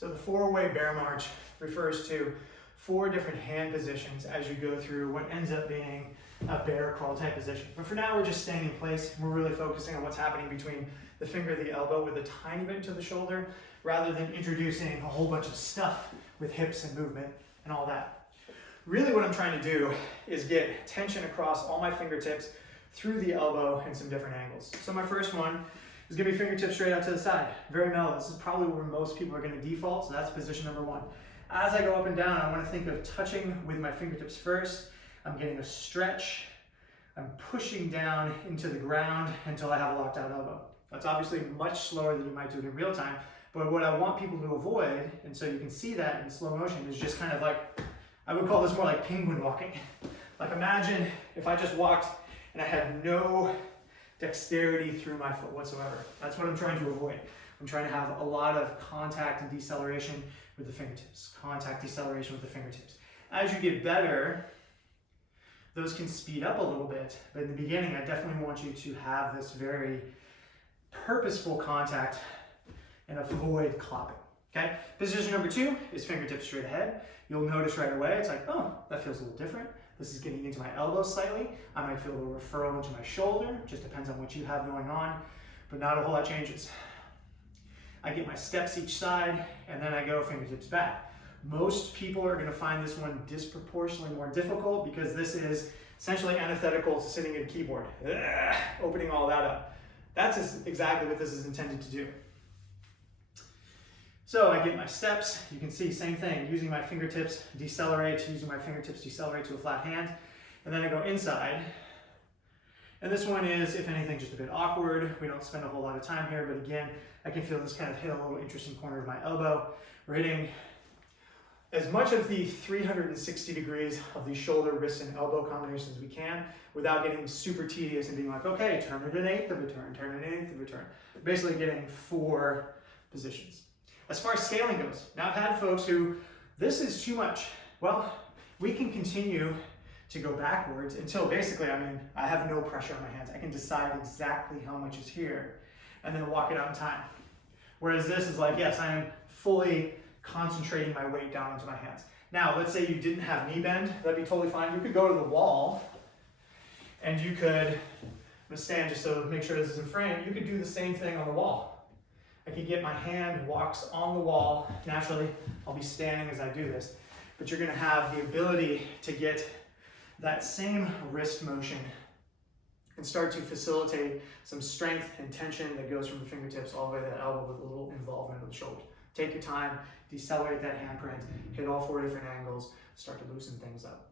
So the four-way bear march refers to 4 different hand positions as you go through what ends up being a bear crawl type position. But for now, we're just staying in place. We're really focusing on what's happening between the finger and the elbow with a tiny bit to the shoulder, rather than introducing a whole bunch of stuff with hips and movement and all that. Really what I'm trying to do is get tension across all my fingertips through the elbow in some different angles. So my first one is gonna be fingertips straight out to the side. Very mellow. This is probably where most people are gonna default, so that's position number 1. As I go up and down, I wanna think of touching with my fingertips first. I'm getting a stretch. I'm pushing down into the ground until I have a locked out elbow. That's obviously much slower than you might do it in real time, but what I want people to avoid, and so you can see that in slow motion, is just kind of like, I would call this more like penguin walking. Like imagine if I just walked and I had no dexterity through my foot whatsoever. That's what I'm trying to avoid. I'm trying to have a lot of contact and deceleration with the fingertips. Contact, deceleration with the fingertips. As you get better, those can speed up a little bit, but in the beginning, I definitely want you to have this very purposeful contact and avoid clopping, okay? Position number 2 is fingertips straight ahead. You'll notice right away, it's like, oh, that feels a little different. This is getting into my elbow slightly. I might feel a little referral into my shoulder, just depends on what you have going on, but not a whole lot changes. I get my steps each side, and then I go fingertips back. Most people are gonna find this one disproportionately more difficult because this is essentially antithetical to sitting at a keyboard, opening all that up. That's exactly what this is intended to do. So I get my steps, you can see same thing, using my fingertips, decelerate, using my fingertips, decelerate to a flat hand, and then I go inside. And this one is, if anything, just a bit awkward. We don't spend a whole lot of time here, but again, I can feel this kind of hit a little interesting corner of my elbow. We're hitting as much of the 360 degrees of the shoulder, wrist, and elbow combinations as we can without getting super tedious and being like, okay, turn it an eighth of a turn, turn it an eighth of a turn. Basically getting 4 positions. As far as scaling goes, now I've had folks who, this is too much. Well, we can continue to go backwards until basically, I have no pressure on my hands. I can decide exactly how much is here and then walk it out in time. Whereas this is like, yes, I am fully concentrating my weight down into my hands. Now, let's say you didn't have knee bend, that'd be totally fine. You could go to the wall and you could, I'm gonna stand just to make sure this is in frame, you could do the same thing on the wall. I could get my hand walks on the wall. Naturally, I'll be standing as I do this, but you're gonna have the ability to get that same wrist motion and start to facilitate some strength and tension that goes from the fingertips all the way to the elbow with a little involvement of the shoulder. Take your time, decelerate that handprint, hit all 4 different angles, start to loosen things up.